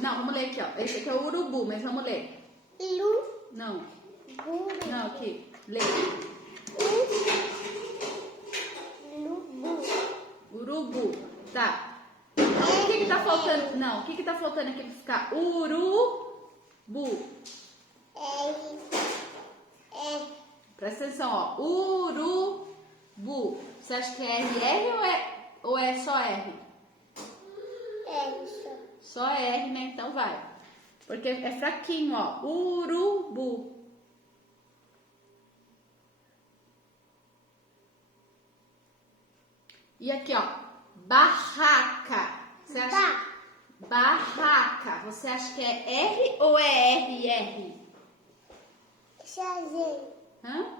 Não, vamos ler aqui, ó. Esse aqui é o urubu, mas vamos ler. Não. Não, aqui. Lê. Urubu. Tá. O que tá faltando? Não, o que tá faltando aqui pra ficar urubu? Presta atenção, ó. Urubu. Você acha que é RR ou é só R? Só R, né? Então vai. Porque é fraquinho, ó. Urubu. E aqui, ó. Barraca. Você acha? Barraca. Você acha que é R ou é RR? Sozinho. Hã?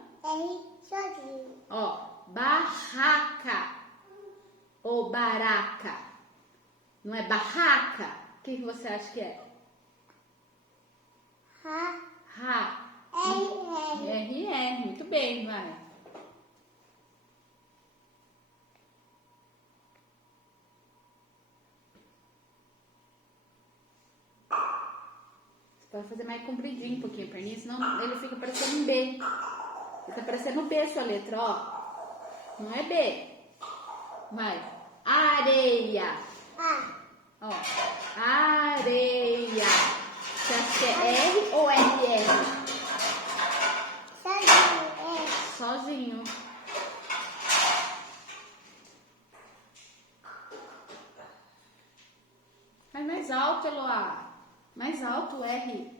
Sozinho. Ó. Barraca. Ou baraca. Não é barraca? O que você acha que é? Ra. RR. Muito bem, vai. Você pode fazer mais compridinho um pouquinho a perninha, senão ele fica parecendo um B. Ele tá parecendo B a sua letra, ó. Não é B. Vai. Areia. Ó. Areia. Você acha que é R ou RR? Sozinho. Faz mais alto, Eloá. Mais alto, R.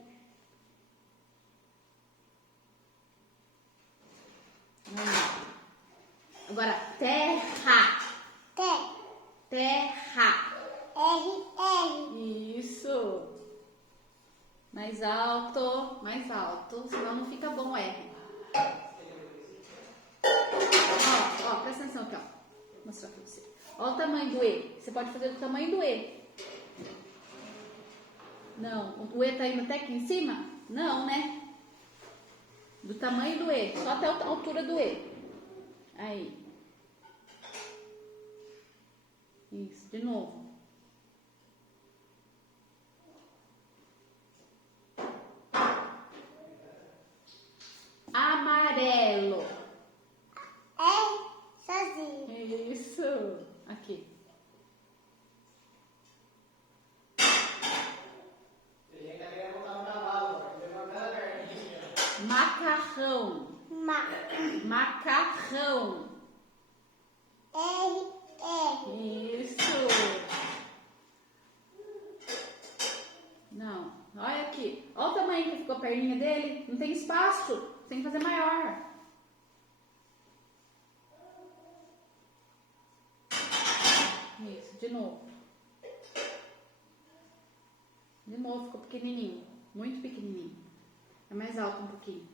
Agora, terra. Terra. Isso. Mais alto, senão não fica bom R. Ó, presta atenção aqui, ó. Vou mostrar pra você. Ó o tamanho do E. Você pode fazer do tamanho do E. Não, o E tá indo até aqui em cima? Não, né? Do tamanho do E, só até a altura do E. Aí. Isso, de novo. Amarelo. Sozinho. Isso. Aqui. Macarrão. Macarrão. Isso. Não. Olha aqui. Olha o tamanho que ficou a perninha dele. Não tem espaço. Tem que fazer maior. Isso. De novo. De novo. Ficou pequenininho. Muito pequenininho. É mais alto um pouquinho.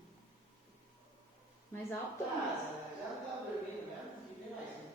Mais alto? Já tá dormindo mesmo? Fica mais.